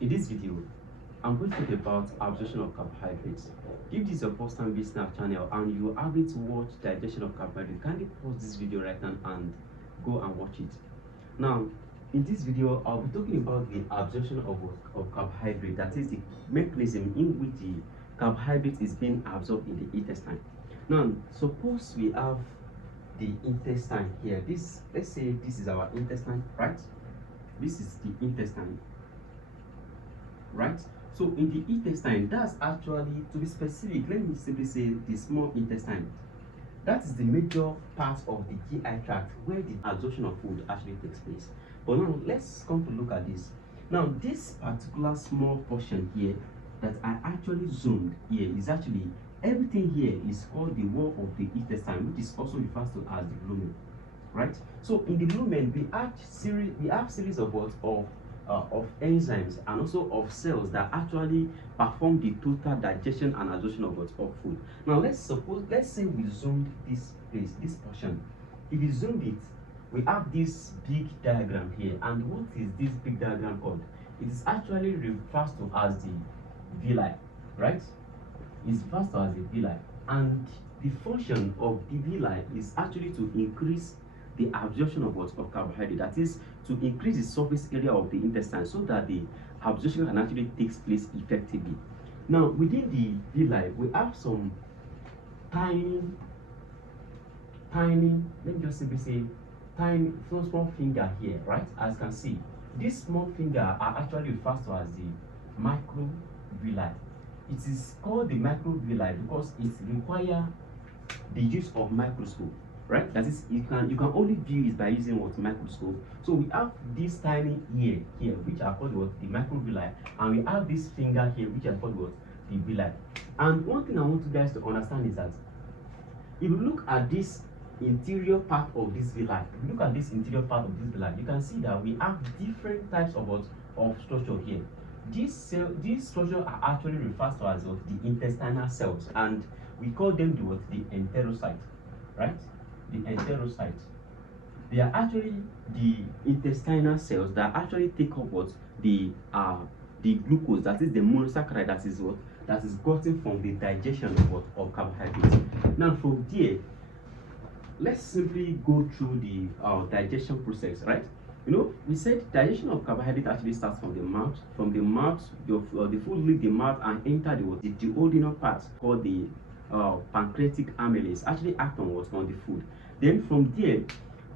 In this video, I'm going to talk about absorption of carbohydrates. If this is your first time visiting our channel and you haven't watched digestion of carbohydrates, kindly pause this video right now and go and watch it. Now, in this video, I'll be talking about the absorption of carbohydrate, that is the mechanism in which the carbohydrate is being absorbed in the intestine. Now, suppose we have the intestine here. Let's say this is our intestine, right? This is the intestine, right? So in the intestine, that's actually, to be specific, let me simply say the small intestine. That is the major part of the GI tract where the absorption of food actually takes place. But now let's come to look at this. Now this particular small portion here that I actually zoomed here is actually, everything here is called the wall of the intestine, which is also referred to as the lumen, right? So in the lumen, we have series of what of enzymes and also of cells that actually perform the total digestion and absorption of food. Now let's say we zoomed this place, this portion. If you zoomed it, we have this big diagram here. And what is this big diagram called? It is actually referred to as the villi, right? It's referred to as the villi. And the function of the villi is actually to increase the absorption of carbohydrate, that is to increase the surface area of the intestine so that the absorption can actually takes place effectively. Now within the villi, we have some tiny, let me just simply say tiny small finger here, right? As you can see, these small finger are actually referred to as the microvilli. It is called the microvilli because it requires the use of microscope, right? That is, you can only view it by using microscope. So we have this tiny ear here, which are called the microvilli, and we have this finger here, which are called the villi. And one thing I want you guys to understand is that if you look at this interior part of this villi, you can see that we have different types of structure here. These structures are actually referred to as the intestinal cells, and we call them the enterocyte, right? The enterocyte. They are actually the intestinal cells that actually take up the glucose, that is the monosaccharide, that is gotten from the digestion of carbohydrates. Now from there, let's simply go through the digestion process, right? You know, we said digestion of carbohydrate actually starts from the mouth. From the mouth, the food leaves the mouth and enter the duodenal part called the pancreatic amylase, actually act on the food. Then from there,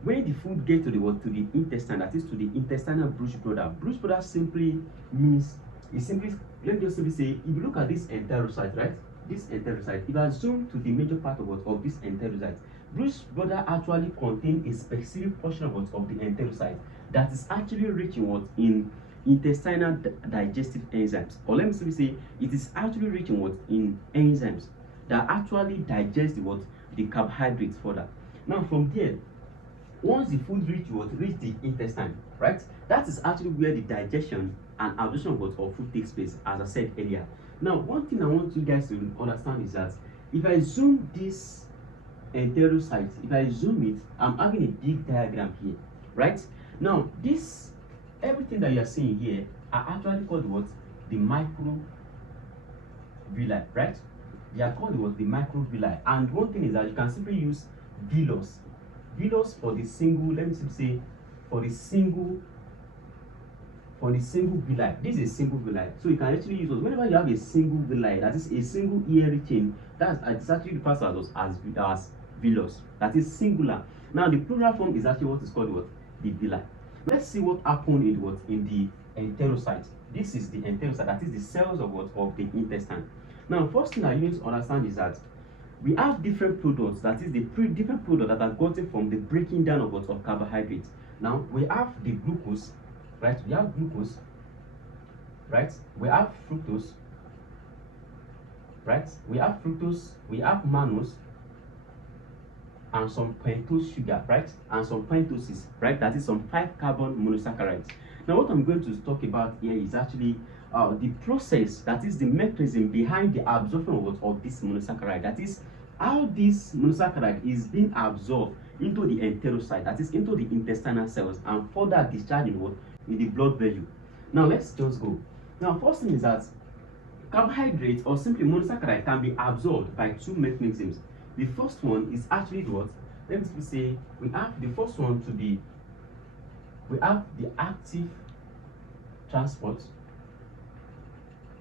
when the food gets to the intestine, that is to the intestinal bruised product. Bruised product simply means, let me just simply say, if you look at this enterocyte, right? This enterocyte, if I zoom to the major part of this enterocyte, bruised product actually contain a specific portion of the enterocyte that is actually rich in intestinal digestive enzymes, or let me simply say, it is actually rich in enzymes that actually digest the carbohydrates further. Now from there, once the food reach the intestine, right, that is actually where the digestion and absorption of food takes place, as I said earlier. Now one thing I want you guys to understand is that if I zoom this enterocyte, if I zoom it, I'm having a big diagram here, right? Now this, everything that you are seeing here are actually called the microvilli, right? They are called the microvilli. And one thing is that you can simply use villus for the single, let me say, for the single villi. This is a single villi, so you can actually use those whenever you have a single villi, that is a single ear chain. That's actually referred to as villus, that is singular. Now the plural form is actually what is called the villi. Let's see what happened in the enterocyte. This is the enterocyte, that is the cells of the intestine. Now first thing I need to understand is that we have different products, that is the different products that are gotten from the breaking down of carbohydrates. Now we have the glucose, right? We have glucose, right? We have fructose, right? We have fructose, we have mannose, and some pentose sugar, right? And some pentoses, right? That is some 5-carbon monosaccharides. Now what I'm going to talk about here is actually the process, that is the mechanism behind the absorption of this monosaccharide, that is how this monosaccharide is being absorbed into the enterocyte, that is into the intestinal cells, and further discharged in the blood vessel. Now let's just go. Now, first thing is that carbohydrates or simply monosaccharide can be absorbed by two mechanisms. The first one is actually what? Let me say we have the first one to be, we have the active transport,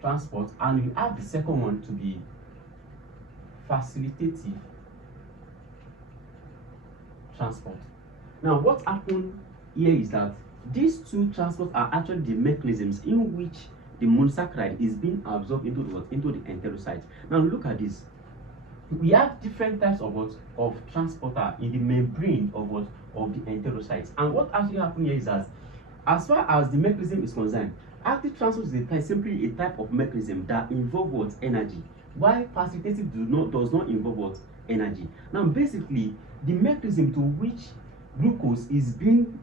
and we have the second one to be facilitative transport. Now, what happened here is that these two transports are actually the mechanisms in which the monosaccharide is being absorbed into the enterocyte. Now, look at this. We have different types of of transporter in the membrane of the enterocytes. And what actually happened here is that, as far as the mechanism is concerned, active transport is simply a type of mechanism that involves energy, while facilitative does not involve energy. Now, basically, the mechanism to which glucose is being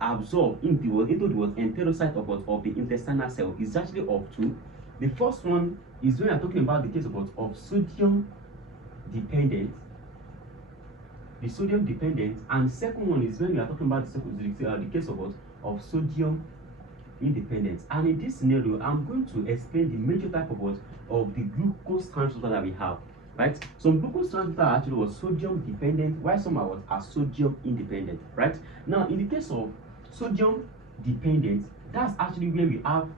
absorbed into the enterocyte of the intestinal cell is actually of two. The first one is when we are talking about the case of sodium dependent, and the second one is when we are talking about the case of sodium independent. And in this scenario, I'm going to explain the major type of the glucose transporter that we have. Right? Some glucose transporter actually was sodium dependent, while some are sodium independent. Right? Now, in the case of sodium dependent, that's actually where we have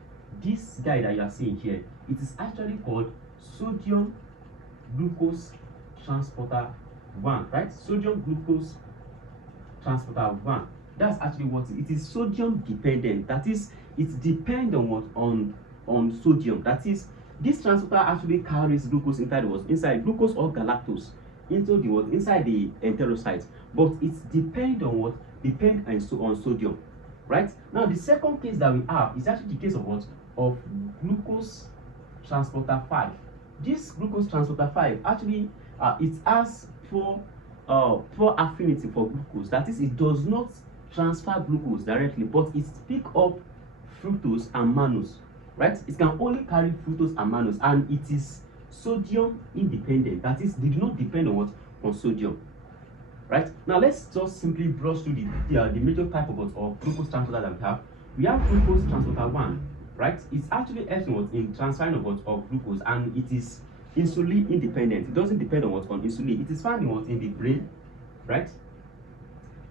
this guy that you are seeing here. It is actually called sodium glucose transporter 1, right? Sodium glucose transporter 1. That's actually what it is. Sodium dependent. That is, it depends on what? On sodium. That is, this transporter actually carries glucose inside glucose or galactose into inside the enterocyte, but it depends on what? Depends on sodium. Right? Now, the second case that we have is actually the case of what? Of glucose transporter 5. This glucose transporter 5 actually it has poor affinity for glucose. That is, it does not transfer glucose directly, but it picks up fructose and mannose. Right? It can only carry fructose and mannose, and it is sodium independent. That is, they do not depend on what? On sodium. Right? Now, let's just simply brush through the major type of glucose transporter that we have. We have glucose transporter 1. Right? It's actually helps in transferring of glucose, and it is insulin independent. It doesn't depend on insulin. It is found in the brain, right?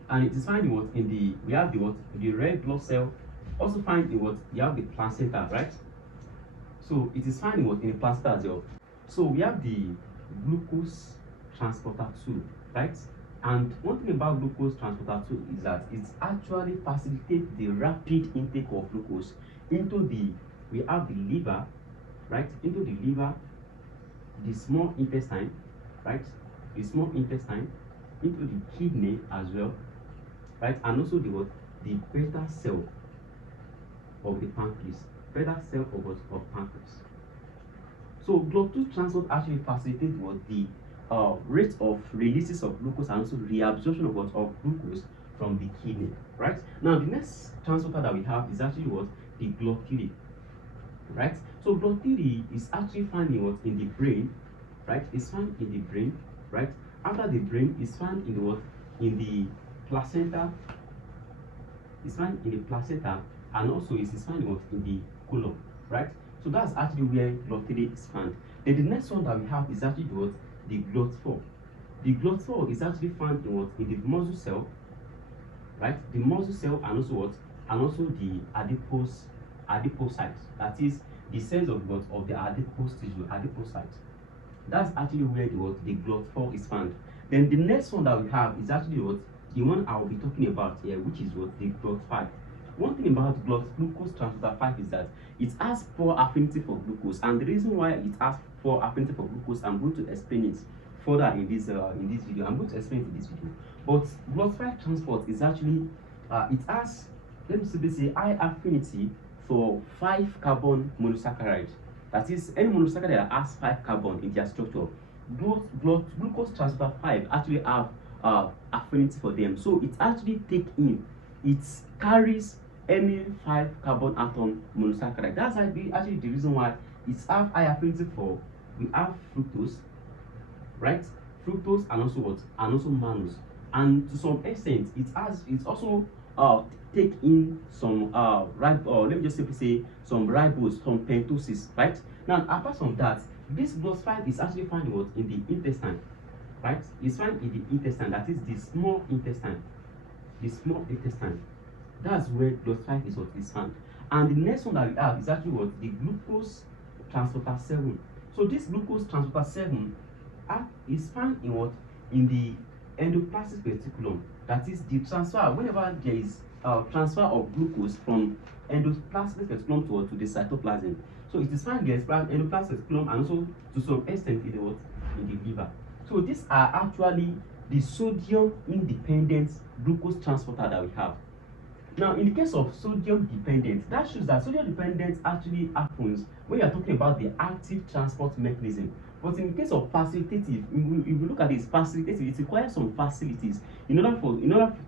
And it is found we have the red blood cell. Also found you have the placenta, right? So it is found in the placenta as well. So we have the glucose transporter 2, right? And one thing about glucose transporter 2 is that it actually facilitates the rapid intake of glucose into we have the liver, right? Into the liver, the small intestine, right? The small intestine, into the kidney as well, right? And also the beta cell of the pancreas, of pancreas. So glucose transport actually facilitates the rate of releases of glucose and also reabsorption of glucose from the kidney. Right? Now, the next transporter that we have is actually the glutathione. Right? So glutathione is actually found in the brain. Right? It's found in the brain. Right? After the brain, it's found in the placenta. It's found in the placenta, and also it is found in the colon. Right? So that's actually where glutathione is found. Then the next one that we have is actually the GLUT4. The GLUT4 is actually found in the muscle cell, right? The muscle cell, and also and also the adipocytes. That is the cells of the adipose tissue, adipocytes. That's actually where the GLUT4 is found. Then the next one that we have is actually the one I will be talking about here, which is the GLUT5. One thing about glucose transporter 5 is that it has poor affinity for glucose, and the reason why it has poor affinity for glucose, I'm going to explain it further in this video. I'm going to explain it in this video. But GLUT5 transport is actually it has, let me simply say, high affinity for 5-carbon monosaccharide. That is, any monosaccharide that has 5 carbon in their structure, glucose transporter 5 actually have affinity for them. So it actually it carries any 5-carbon atom monosaccharide. That's actually the reason why it's have high affinity for. We have fructose, right? Fructose, and also and also mannose. And to some extent, it's also take in some let me just simply say some ribose, some pentoses, right? Now, apart from that, this GLUT5 is actually found in what? In the intestine, right? It's found in the intestine, that is the small intestine. The small intestine. That's where GLUT5 is what is found. And the next one that we have is actually what? The glucose transporter 7. So this glucose transporter 7 is found in what? In the endoplasmic reticulum. That is the transfer, whenever there is transfer of glucose from endoplasmic reticulum to the cytoplasm. So it is found in the endoplasmic reticulum and also to some extent in the what? In the liver. So these are actually the sodium independent glucose transporter that we have. Now, in the case of sodium dependent, that shows that sodium dependent actually happens when you are talking about the active transport mechanism. But in the case of facilitative, if you look at this facilitative, it requires some facilities in order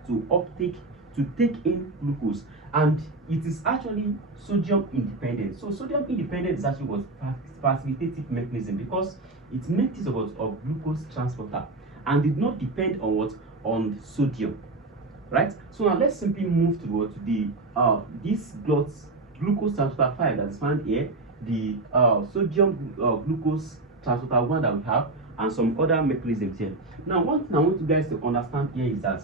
to take in glucose, and it is actually sodium independent. So sodium independent is actually what? Facilitative mechanism, because it makes use of glucose transporter and did not depend on what? On sodium. Right? So now let's simply move to the this glucose transporter 5 that's found here, the sodium glucose transporter 1 that we have, and some other mechanisms here. Now, one thing I want you guys to understand here is that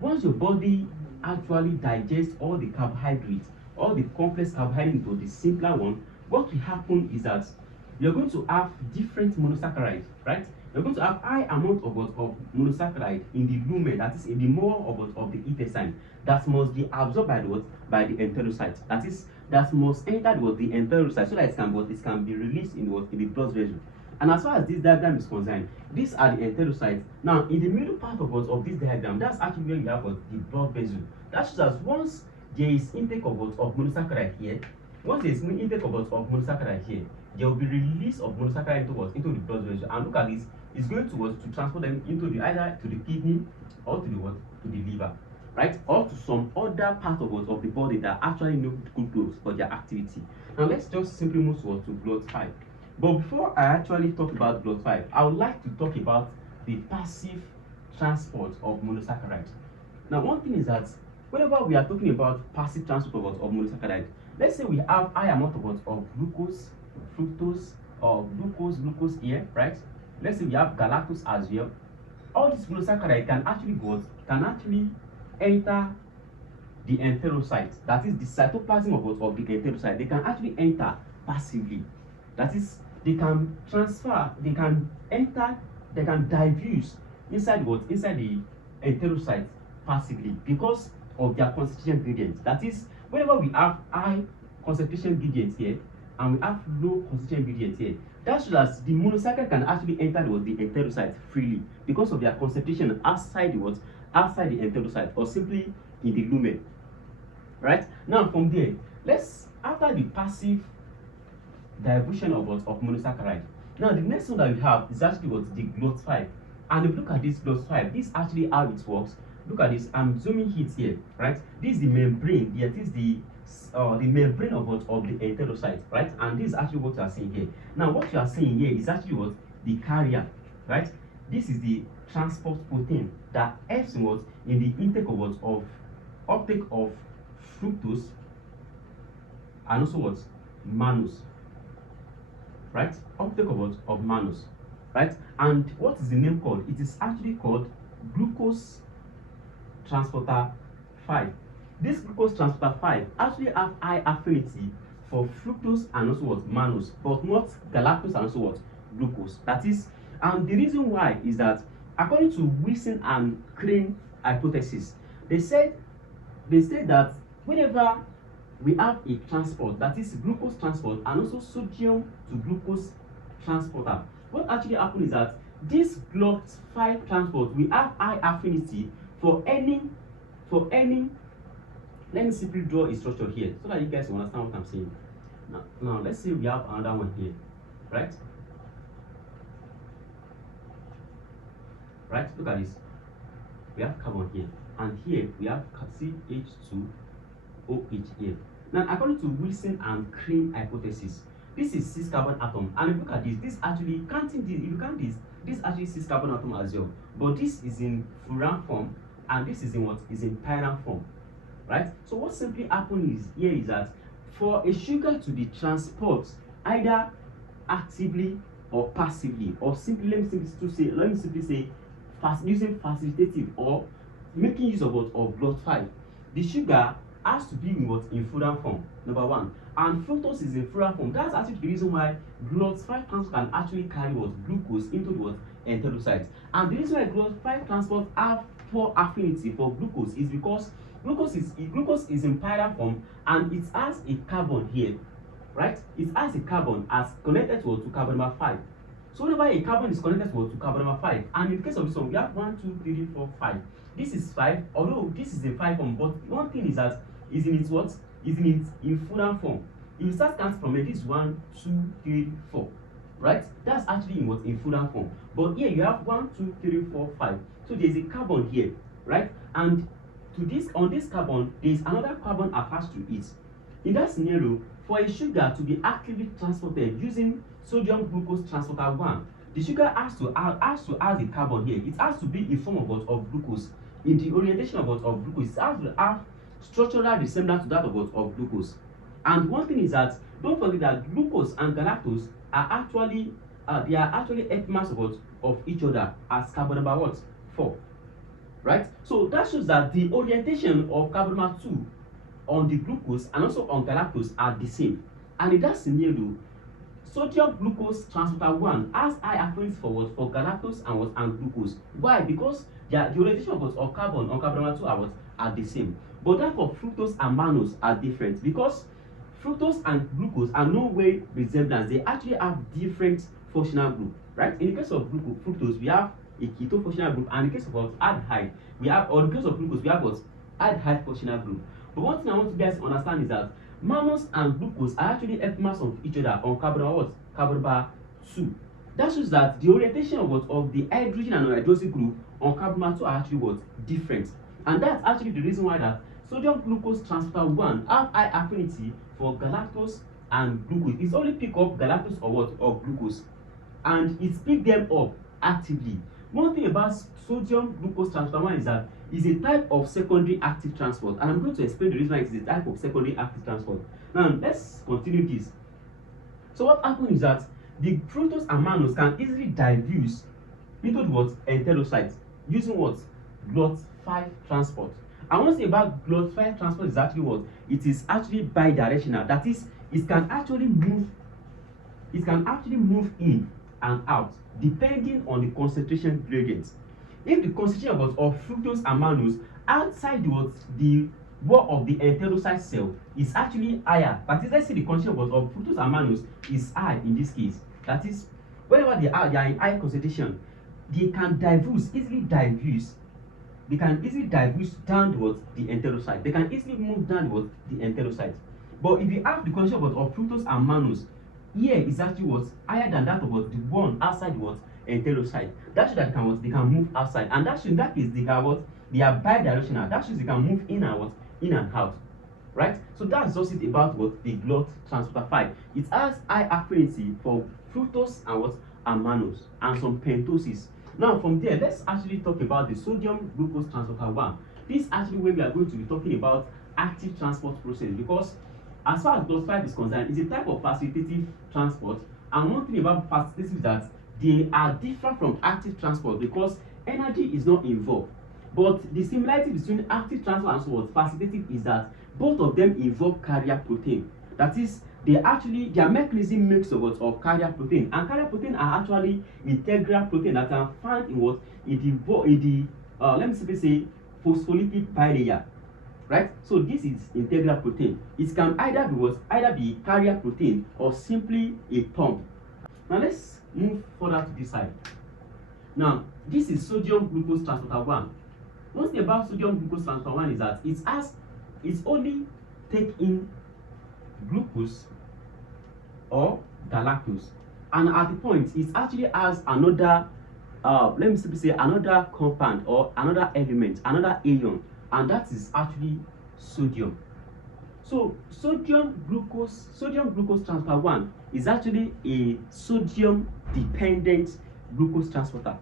once your body actually digests all the carbohydrates, all the complex carbohydrates into the simpler one, what will happen is that you're going to have different monosaccharides, right? You're going to have high amount of monosaccharide in the lumen, that is in the more of the intestine, that must be absorbed by the what? By the enterocyte. That must enter the enterocyte so that it can be released in the blood vessel. And as far as this diagram is concerned, these are the enterocytes. Now, in the middle part of this diagram, that's actually where you have the blood vessel. That shows that once there is intake of monosaccharide here, once there is intake of monosaccharide here, there will be release of monosaccharide into the blood vessel. And look at this, it's going to transport them into either to the kidney or to the liver, right? Or to some other part of the body that actually need glucose for their activity. Now let's just simply move to GLUT5. But before I actually talk about GLUT5, I would like to talk about the passive transport of monosaccharide. Now, one thing is that whenever we are talking about passive transport of monosaccharide, let's say we have high amount of glucose, fructose, or glucose here, right? Let's say we have galactose as well. All this monosaccharide can actually enter the enterocyte, that is the cytoplasm of the enterocyte. They can actually enter passively. That is, they can transfer, they can enter, they can diffuse inside the enterocyte passively because of their concentration gradient. That is, whenever we have high concentration gradients here and we have low concentration gradients here, that shows that the monosaccharide can actually enter the enterocyte freely because of their concentration outside the enterocyte, or simply in the lumen. Right? Now, from there, after the passive diversion of monosaccharide, now the next one that we have is actually the GLUT5. And if you look at this GLUT5, this is actually how it works. Look at this, I'm zooming it here, right? This is the membrane, it is the membrane of the enterocyte, right? And this is actually what you are seeing here. Now, what you are seeing here is actually the carrier, right? This is the transport protein that helps in the intake of uptake of fructose and also mannose, right? Uptake of mannose, right? And what is the name called? It is actually called glucose transporter 5. This glucose transporter 5 actually have high affinity for fructose and also mannose, but not galactose and also glucose. That is, and the reason why is that according to Wilson and Crane hypothesis, they said that whenever we have a transport, that is glucose transport and also sodium to glucose transporter, what actually happens is that this GLUT5 transport will have high affinity for any, let me simply draw a structure here so that you guys will understand what I'm saying. Now let's say we have another one here, right? Right, look at this. We have carbon here, and here we have CH2OH here. Now, according to Wilson and Crane hypothesis, this is 6 carbon atom, and if you look at this actually counting this, if you count this actually 6 carbon atom as well, but this is in furan form and this is in in pyrene form, right? So what simply happens is here is that for a sugar to be transported either actively or passively, or simply let me simply say using facilitative or making use of what of blood 5, the sugar has to be in what in fluoride form, number one, and fructose is in fluoride form. That's actually the reason why blood 5 transport can actually carry what glucose into the what enterocytes. And the reason why blood 5 transport have poor affinity for glucose is because glucose is in pyral form and it has a carbon here, right? It has a carbon as connected to carbon number 5. So whenever a carbon is connected to carbon number 5, and in the case of this one, we have 1, 2, 3, 4, 5. This is 5, although this is a 5 form, but one thing is that is in its what? Is in its influent form. If you start counting from it, this is 1, 2, 3, 4. Right? That's actually in what influent form. But here you have 1, 2, 3, 4, 5. So there's a carbon here, right? And to this on this carbon, there is another carbon attached to it. In that scenario, for a sugar to be actively transported using sodium glucose transporter 1, the sugar has to have a carbon here. It has to be a form of glucose. In the orientation of glucose, it has to have structural resemblance to that of glucose. And one thing is that don't forget that glucose and galactose are actually they are actually epimers of each other as carbon number 4. Right? So that shows that the orientation of carbon number 2 on the glucose and also on galactose are the same. And in that scenario, sodium glucose transporter 1 has high affinity for galactose and glucose. Why? Because the orientation of carbon on carbon number 2 are the same. But that for fructose and mannose are different because fructose and glucose are no way resemblance. They actually have different functional group, right? In the case of fructose, we have a keto functional group, and in the case of aldehyde, we have, or in the case of glucose, we have aldehyde functional group. But one thing I want you guys to understand is that mannose and glucose are actually epimers of each other on carbon number 2. That shows that the orientation of the hydrogen and hydroxy group on carbon number 2 are actually different. And that's actually the reason why that sodium glucose transporter 1 have high affinity for galactose and glucose. It's only pick up galactose or glucose, and it pick them up actively. One thing about sodium glucose transporter 1 is that it's a type of secondary active transport, and I'm going to explain the reason why it's a type of secondary active transport. Now let's continue this. So what happens is that the fructose and mannose can easily diffuse into the enterocytes using blood-5 transport. And one thing about blood-5 transport is actually it is actually bidirectional. That is, it can actually move in and out depending on the concentration gradient. If the concentration of fructose and mannose outside the wall of the enterocyte cell is actually higher, that is, let's say the concentration of fructose and mannose is high in this case, that is, whenever they are in high concentration, they can easily diffuse down the enterocyte. They can easily move down the enterocyte. But if you have the concentration of fructose and mannose, here is actually higher than that of the one outside enterocyte. That shows that they can move outside, and that shows in that case they are bidirectional. That shows they can move in and out. Right? So that's just it about the blood transporter 5. It has high affinity for fructose and mannose and some pentoses. Now from there, let's actually talk about the sodium glucose transporter 1. This is actually where we are going to be talking about active transport process, because as far as blood-5 is concerned, it's a type of facilitative transport. And one thing about facilitative is that they are different from active transport because energy is not involved. But the similarity between active transport and facilitative is that both of them involve carrier protein. That is, their mechanism makes of carrier protein, and carrier protein are actually integral protein that are found in the let me simply say phospholipid bilayer. Right? So this is integral protein. It can either be carrier protein or simply a pump. Now let's move further to this side. Now this is sodium glucose transporter 1. One thing about sodium glucose transporter 1 is that it's only take in glucose or galactose, and at the point it actually has another let me simply say another compound or another element, another ion, and that is actually sodium. So sodium glucose transporter 1 is actually a sodium dependent glucose transporter,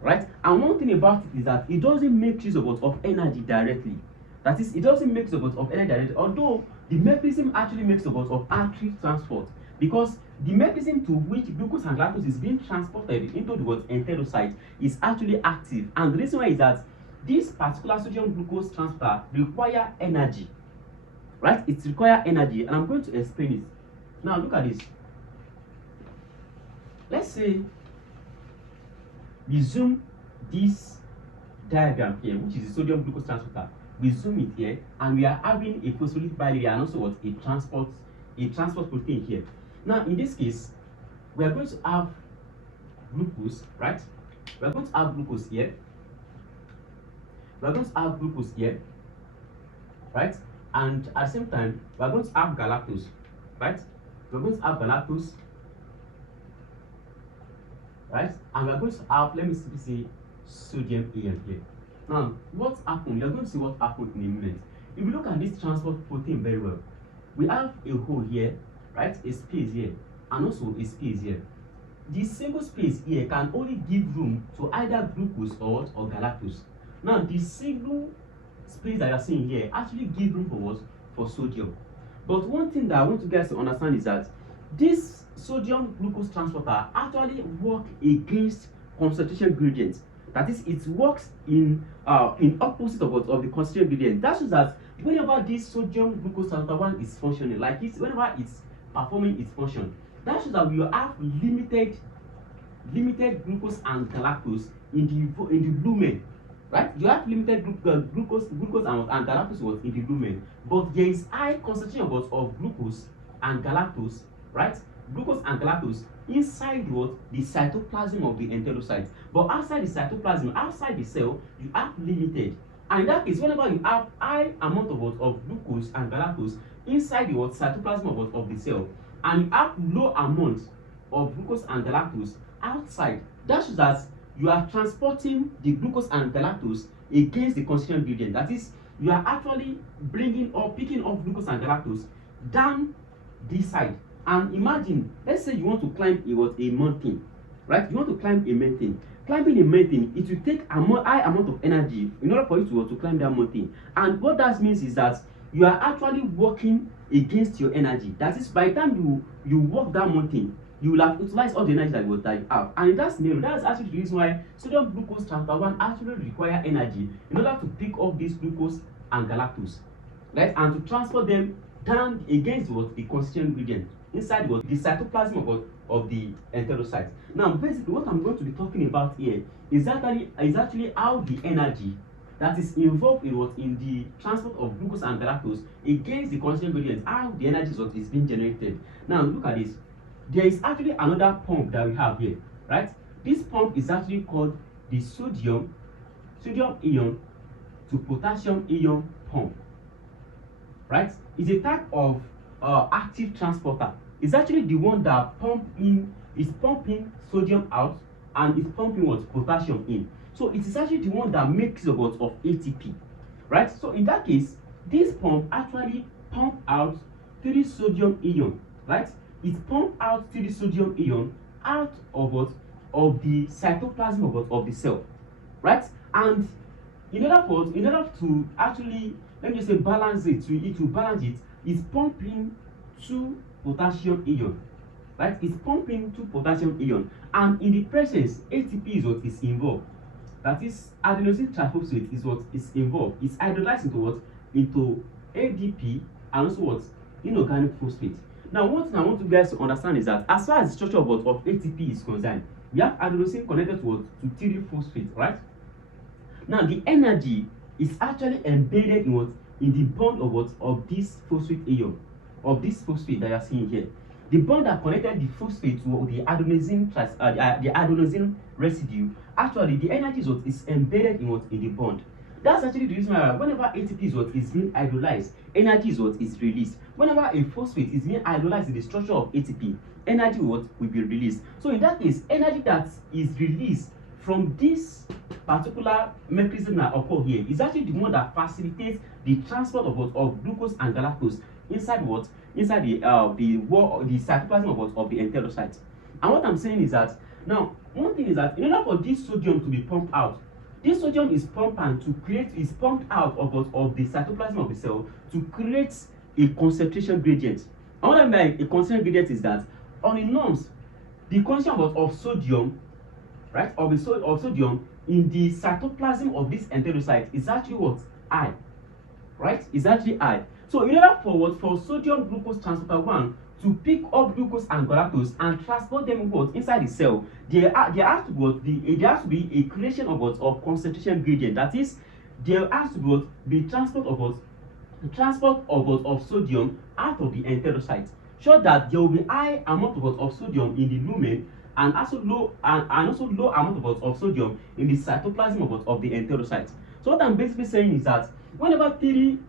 right? And one thing about it is that it doesn't make use of energy directly. That is, it doesn't make use of energy directly, although the mechanism actually makes use of artery transport, because the mechanism to which glucose and galactose is being transported into the enterocyte is actually active. And the reason why is that this particular sodium glucose transporter require energy, right? It requires energy, and I'm going to explain it. Now look at this. Let's say we zoom this diagram here, which is the sodium glucose transporter. We zoom it here, and we are having a phosphorylated bilayer and also what, a transport protein here. Now in this case, we are going to have glucose, right? We are going to have glucose here. We are going to have glucose here, right? And at the same time, we are going to have galactose, right? We are going to have galactose, right? And we are going to have, let me see, sodium ion here. Now, what happened? You're going to see what happened in a minute. If you look at this transport protein very well, we have a hole here, right? A space here, and also a space here. This single space here can only give room to either glucose or galactose. Now, this single space that you're seeing here actually gives room for what? For sodium. But one thing that I want you guys to understand is that this sodium glucose transporter actually works against concentration gradients. That is, it works in opposite of the concentration gradient. That shows that whenever this sodium glucose transporter one is functioning, like this, whenever it's performing its function, that shows that we have limited glucose and galactose in the lumen, right? You have limited glucose and galactose in the lumen, but there is high concentration of glucose and galactose, right? Glucose and galactose inside the cytoplasm of the enterocyte, but outside the cytoplasm, outside the cell, you have limited. And in that case, whenever you have high amount of glucose and galactose inside the cytoplasm of the cell, and you have low amount of glucose and galactose outside, that shows that you are transporting the glucose and galactose against the constituent gradient. That is, you are actually bringing or picking up glucose and galactose down this side. And imagine, let's say you want to climb a mountain, right? You want to climb a mountain. Climbing a mountain, it will take a high amount of energy in order for you to climb that mountain. And what that means is that you are actually working against your energy. That is, by the time you walk that mountain, you will have utilized all the energy that you have. And in that scenario, that's actually the reason why sodium glucose transporter 1 actually require energy in order to pick up this glucose and galactose, right? And to transport them down against the constituent gradient inside the cytoplasm of the enterocyte. Now, basically, what I'm going to be talking about here is actually how the energy that is involved in the transport of glucose and galactose against the constituent gradient, how the energy is being generated. Now, look at this. There is actually another pump that we have here, right? This pump is actually called the sodium ion to potassium ion pump, right? It's a type of active transporter. It's actually the one that is pumping sodium out and is pumping potassium in. So it is actually the one that makes a lot of ATP, right? So in that case, this pump actually pump out 3 sodium ion, right? It pump out 3 sodium ion out of the cytoplasm of the cell, right? And in order to actually, let me just say, balance it, it's pumping 2 potassium ion, right? It's pumping 2 potassium ion, and in the presence, ATP is what is involved. That is, adenosine triphosphate is what is involved. It's hydrolyzed into ADP and also inorganic phosphate. Now, one thing I want you guys to understand is that as far as the structure of ATP is concerned, we have adenosine connected to 3-phosphate, right? Now, the energy is actually embedded in the bond of this phosphate ion, of this phosphate that you are seeing here. The bond that connected the phosphate to the adenosine residue, actually the energy is embedded in the bond. That's actually the reason why whenever ATP is being hydrolyzed, energy is released. Whenever a phosphate is being hydrolyzed in the structure of ATP, energy will be released. So in that case, energy that is released from this particular mechanism that occur here is actually the one that facilitates the transport of glucose and galactose inside the cytoplasm of the enterocyte. And what I'm saying is that, now, one thing is that in order for this sodium to be pumped out, This sodium is pumped out of the cytoplasm of the cell to create a concentration gradient. And what I mean by a concentration gradient is that on the norms, the concentration of sodium, right, of sodium in the cytoplasm of this enterocyte is actually what? High, right? Is actually high. So in order for what? For sodium glucose transporter 1 to pick up glucose and galactose and transport them what? Inside the cell, there has to be a creation of what? Of concentration gradient. That is, there has to be what? The transport of what? The transport of what? Of sodium out of the enterocyte, so that there will be high amount of what? Of sodium in the lumen, and also low amount of what? Of sodium in the cytoplasm of what? Of the enterocyte. So what I'm basically saying is that whenever sodium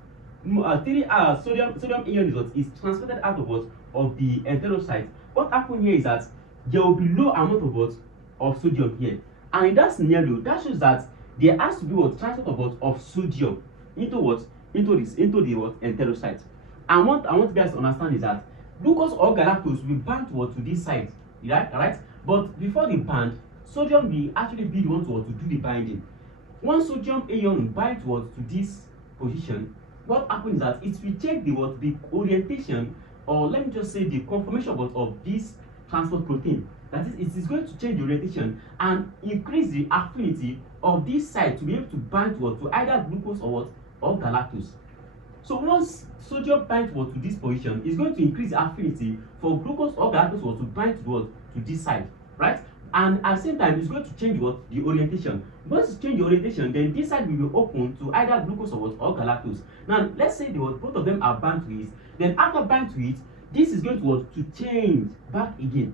ion is transported out of what? Of the enterocyte, what happens here is that there will be low amount of what? Of sodium here. And in that scenario, that shows that there has to be what? Transport of what? Of sodium into what? Into the what? Enterocyte. And what I want you guys to understand is that glucose or galactose will bind to what? To this side, right? But before they bind, sodium will actually be the one to do the binding. Once sodium ion binds to this position, what happens is that it will change the orientation, or let me just say the conformation of this transport protein. That is, it is going to change the orientation and increase the affinity of this side to be able to bind to either glucose or galactose. So once sodium binds to this position, it's going to increase the affinity for glucose or galactose to bind to this side, right? And at the same time, it's going to change the orientation. Once it changes the orientation, then this side will be open to either glucose or galactose. Now, let's say both of them are bound to it. Then after bind to it, this is going to change back again,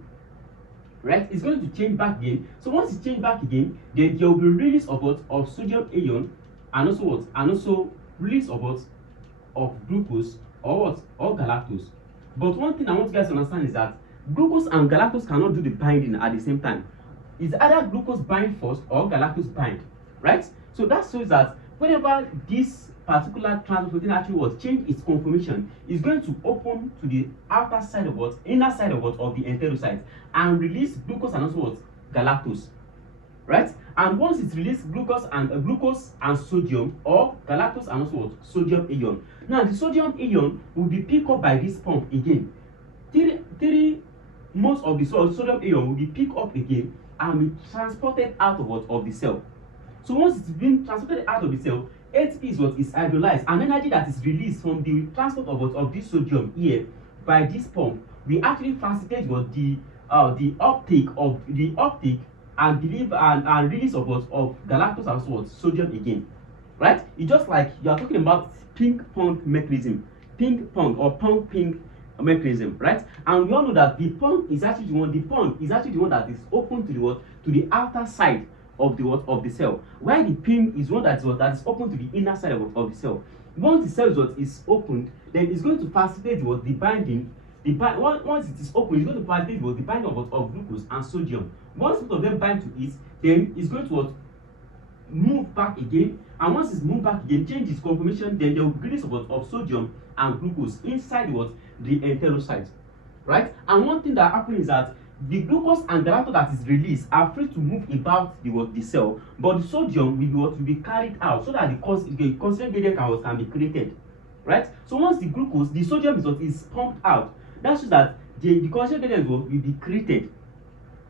right? It's going to change back again. So once it changes back again, then there will be release of sodium ion, and also and also release of glucose or galactose. But one thing I want you guys to understand is that glucose and galactose cannot do the binding at the same time. It's either glucose bind first or galactose bind, right? So that shows that whenever this particular transport protein actually change its conformation, it's going to open to the outer side of inner side of the enterocyte and release glucose and also galactose, right? And once it releases glucose and sodium, or galactose and also sodium ion. Now the sodium ion will be picked up by this pump again. Most of the sodium ion will be picked up again and be transported out of the cell. So once it's been transported out of the cell, ATP is hydrolyzed, and energy that is released from the transport of this sodium here by this pump will actually facilitate the uptake and release of galactose and so sodium again, right? It's just like you are talking about ping pong mechanism, mechanism, right? And we all know that the pump is actually the one that is open to the outer side of the cell, while the pin is one that is open to the inner side of the cell. Once the cell is opened, then it's going to facilitate the binding. Once it is open, it's going to facilitate the binding of glucose and sodium. Once both of them bind to it, then it's going to move back again, and once it's moved back again, change its conformation, then there will be release of sodium and glucose inside the enterocyte, right? And one thing that happens is that the glucose and galactose that is released are free to move about the cell, but the sodium will be carried out so that the concentration gradient can be created, right? So once the sodium is pumped out, that shows that the concentration gradient will be created,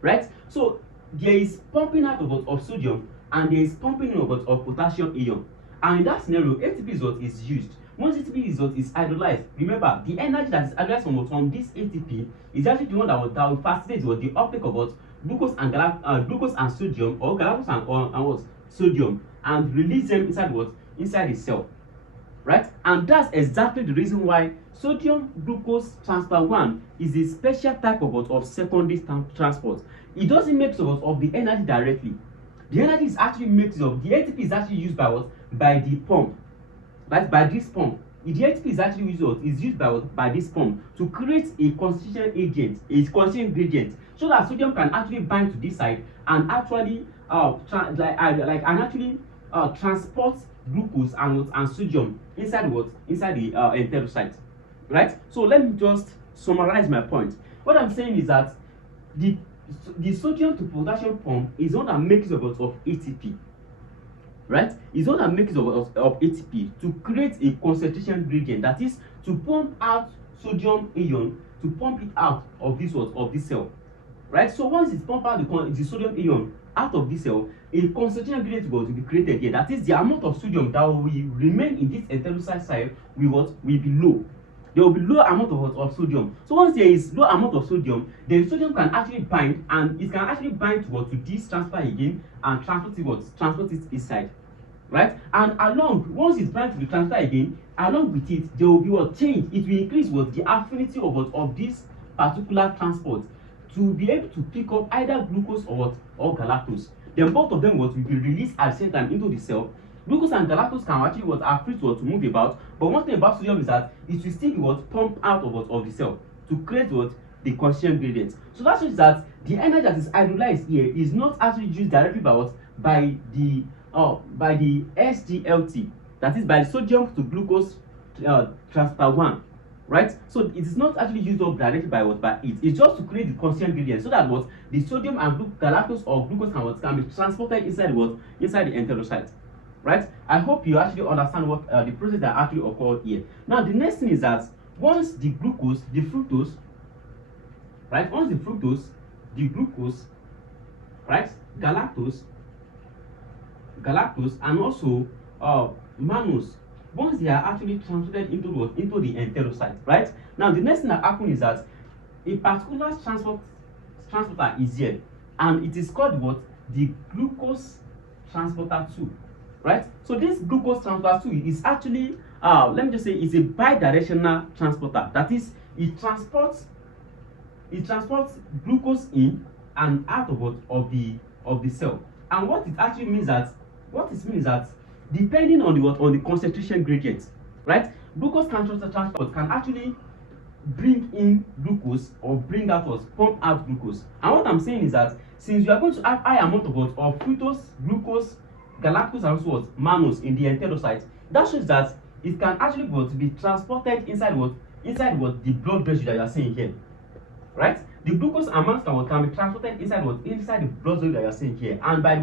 right? So there is pumping out of sodium and there is pumping in of potassium ion, and in that scenario, ATP is used. Once ATP is hydrolyzed, remember the energy that is hydrolyzed from this ATP is actually the one that will facilitate the uptake of glucose and sodium, or galactose and sodium, and release them inside the cell, right? And that's exactly the reason why sodium glucose transporter 1 is a special type of secondary transport. It doesn't make use of the energy directly. The energy is actually made use of. The ATP is actually used by the pump, right? By this pump. The ATP is actually used by this pump to create a constituent gradient, so that sodium can actually bind to this side and actually transport glucose and sodium inside the enterocyte, right? So let me just summarize my point. What I'm saying is that the sodium to potassium pump is one that makes use of ATP, right? It's one that makes use of ATP to create a concentration gradient, that is to pump out sodium ion, to pump it out of this what of this cell, right? So once it pump out the sodium ion out of this cell, a concentration gradient will be created here. That is, the amount of sodium that will remain in this enterocyte side will be low. There will be low amount of sodium. So once there is low amount of sodium, then sodium can actually bind, and it can actually bind to this transfer again and transport it inside, right? And along, once it's bind to the transfer again, along with it, there will be change. It will increase the affinity of this particular transport to be able to pick up either glucose or galactose. Then both of them will be released at the same time into the cell. Glucose and galactose can actually are free to move about, but one thing about sodium is that it will still be pumped out of the cell to create the concentration gradient. So that shows that the energy that is hydrolyzed here is not actually used directly by the SGLT, that is by the sodium to glucose transfer 1, right? So it is not actually used up directly by it. It's just to create the concentration gradient, so that the sodium and galactose or glucose can be transported inside the enterocyte. Right? I hope you actually understand what the process that actually occurred here. Now, the next thing is that once the glucose, the fructose, right? Once the fructose, the glucose, right? Galactose, and also mannose, once they are actually transported into the enterocyte, right? Now, the next thing that happens is that a particular transporter is here, and it is called the glucose transporter 2. Right? So this glucose transporter 2 is actually, let me just say, it's a bidirectional transporter. That is, it transports glucose in and out of the cell. And what it actually means that depending on the concentration gradient, right? Glucose transport can actually bring in glucose or bring out pump out glucose. And what I'm saying is that since you are going to have high amount of fructose, glucose, galactose, and also mannose in the enterocyte, that shows that it can actually be transported inside the blood vessel that you are seeing here, right? The glucose and mannose can be transported inside the blood vessel that you are seeing here, and by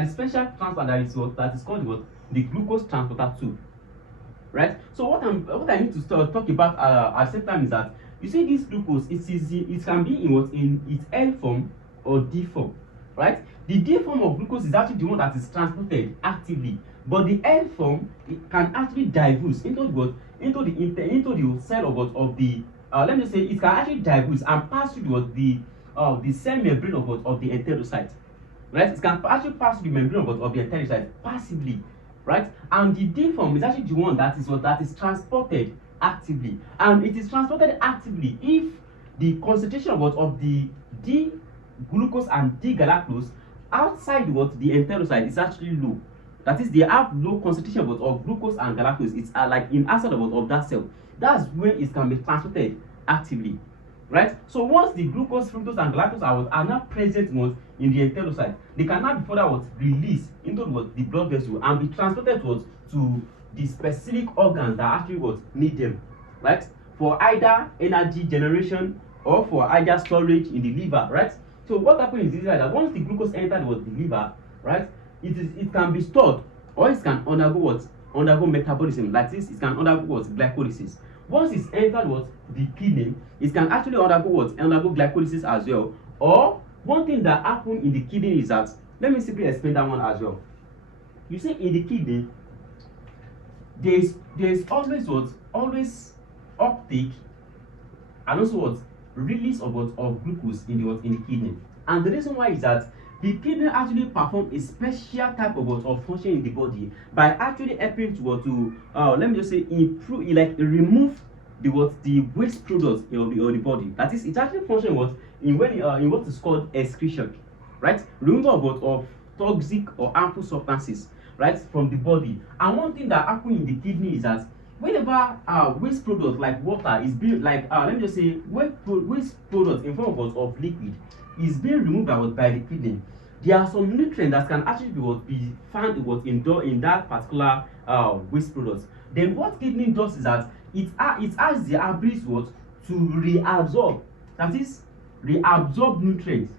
the special transport that is called the glucose transporter 2, right? So what I need to talk about at the same time is that you see this glucose, it can be in its L form or D form, right? The D form of glucose is actually the one that is transported actively, but the L form, it can actually diffuse into the cell of the let me say, it can actually diffuse and pass through the cell membrane of the enterocyte, right? It can actually pass through the membrane of the enterocyte passively, right? And the D form is actually the one that is transported actively, and it is transported actively if the concentration of the D glucose and D galactose outside the enterocyte is actually low. That is, they have low concentration of glucose and galactose. It's like in outside of that cell. That's when it can be transported actively, right? So once the glucose, fructose, and galactose are not present in the enterocyte, they can now be further released into the blood vessel and be transported to the specific organs that actually need them, right? For either energy generation or for either storage in the liver, right? So what happens is that once the glucose enters the liver, right, it can be stored, or it can undergo metabolism. Like this, it can undergo glycolysis. Once it's entered the kidney, it can actually undergo glycolysis as well. Or one thing that happens in the kidney is that, let me simply explain that one as well. You see, in the kidney, there is always uptake and also release of glucose in the kidney. And the reason why is that the kidney actually perform a special type of function in the body by actually helping to let me just say, improve, like remove the waste products of the body. That is, it actually functions in what is called excretion, right? Removal of toxic or harmful substances, right, from the body. And one thing that happens in the kidney is that whenever waste products like water is being, like let me just say, waste products in form of liquid is being removed by the kidney, there are some nutrients that can actually be found in that particular waste products. Then what kidney does is that it has the ability to reabsorb, that is, reabsorb nutrients,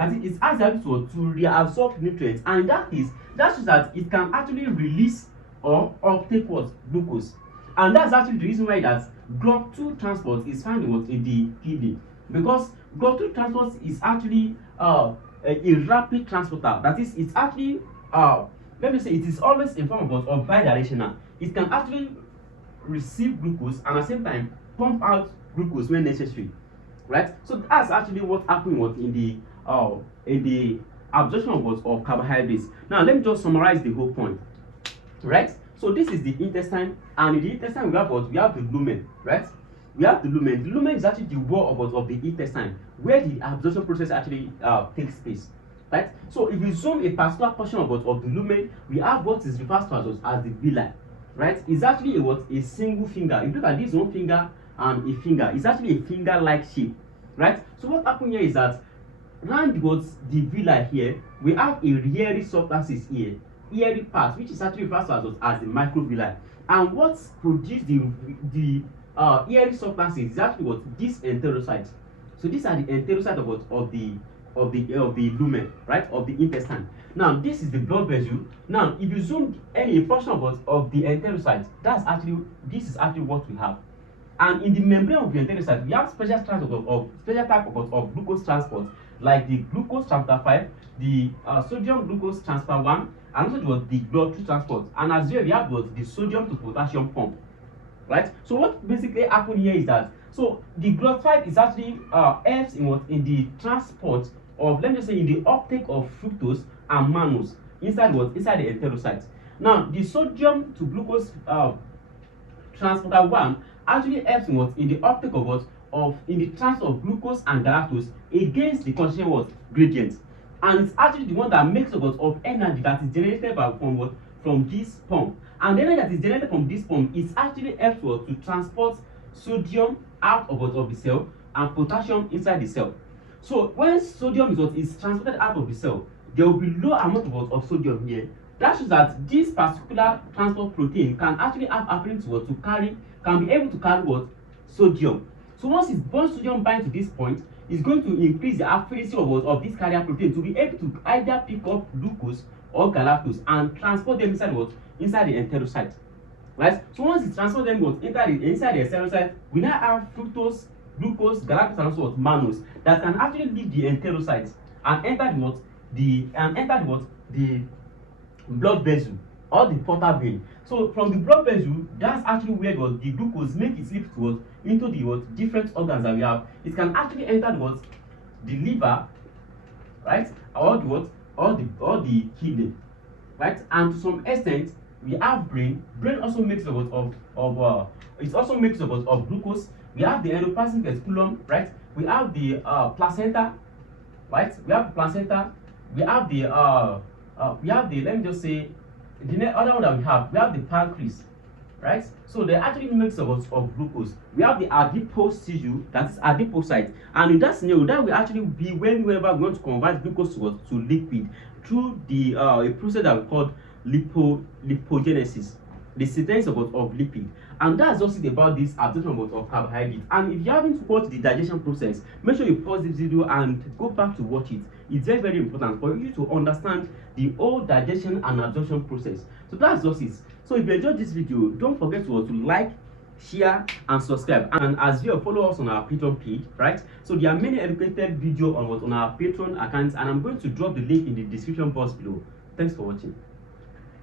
That is, it has the ability to reabsorb nutrients, and in that case, that shows that it can actually release or uptake what? Glucose. And that's actually the reason why that GLUT2 transport is found in the kidney, because GLUT2 transport is actually a rapid transporter. That is, it's actually let me say it is always in form of bidirectional. It can actually receive glucose and at the same time pump out glucose when necessary, right? So that's actually what happened in the absorption of carbohydrates. Now let me just summarize the whole point, right? So this is the intestine, and in the intestine we have what? We have the lumen, right? We have the lumen. The lumen is actually the wall of the intestine where the absorption process actually takes place, right? So if you zoom a particular portion of the lumen, we have what is referred to as the villi, right? It's actually a single finger. If you look at this one finger and a finger, it's actually a finger-like shape, right? So what happened here is that around the villi here, we have a hairy substances here, hairy part, which is actually referred to as the microvilli. And what produces the hairy substances is actually what? These enterocytes. So these are the enterocytes of the lumen, right? Of the intestine. Now this is the blood vessel. Now if you zoom any portion of the enterocyte, this is actually what we have. And in the membrane of the enterocyte, we have special type of glucose transport, like the glucose transfer 5, the sodium glucose transfer 1, and also the GLUT2 transport. And as well, we have the sodium to potassium pump, right? So what basically happened here is that the GLUT5 is actually helps in the transport of, let me just say, in the uptake of fructose and mannose inside the enterocyte. Now the sodium to glucose transporter 1 actually helps in the uptake in the transfer of glucose and galactose against the constituent gradient, and it's actually the one that makes of energy that is generated from this pump. And the energy that is generated from this pump is actually helps to transport sodium out of the cell and potassium inside the cell. So when sodium is transported out of the cell, there will be low amount of sodium here. That shows that this particular transport protein can actually have affinity can be able to carry sodium. So once sodium binds to this point, it's going to increase the affinity of this carrier protein to be able to either pick up glucose or galactose and transport them inside the enterocyte, right? So once it transports them inside the enterocyte, we now have fructose, glucose, galactose, and also mannose that can actually leave the enterocyte and enter the blood vessel or the portal vein. So from the blood vessel, that's actually where the glucose make its leap into the different organs that we have. It can actually enter the liver, right, or the kidney, right? And to some extent, we have brain. Brain also makes it also makes of glucose. We have the endoplasmic reticulum, right? We have the placenta, right? We have the placenta. We have the let me just say, the other one that we have the pancreas, right? So they actually makes of glucose. We have the adipose tissue, that is adipocyte, and in that scenario, that will actually be whenever we want to convert glucose to liquid through the a process that we call lipogenesis, the synthesis of lipid. And that's just it about this absorption of carbohydrate. And if you haven't watched the digestion process, make sure you pause this video and go back to watch it. It's very, very important for you to understand the whole digestion and absorption process. So that's just it. So if you enjoyed this video, don't forget to like, share, and subscribe. And as well, follow us on our Patreon page, right? So there are many educated videos on our Patreon account, and I'm going to drop the link in the description box below. Thanks for watching.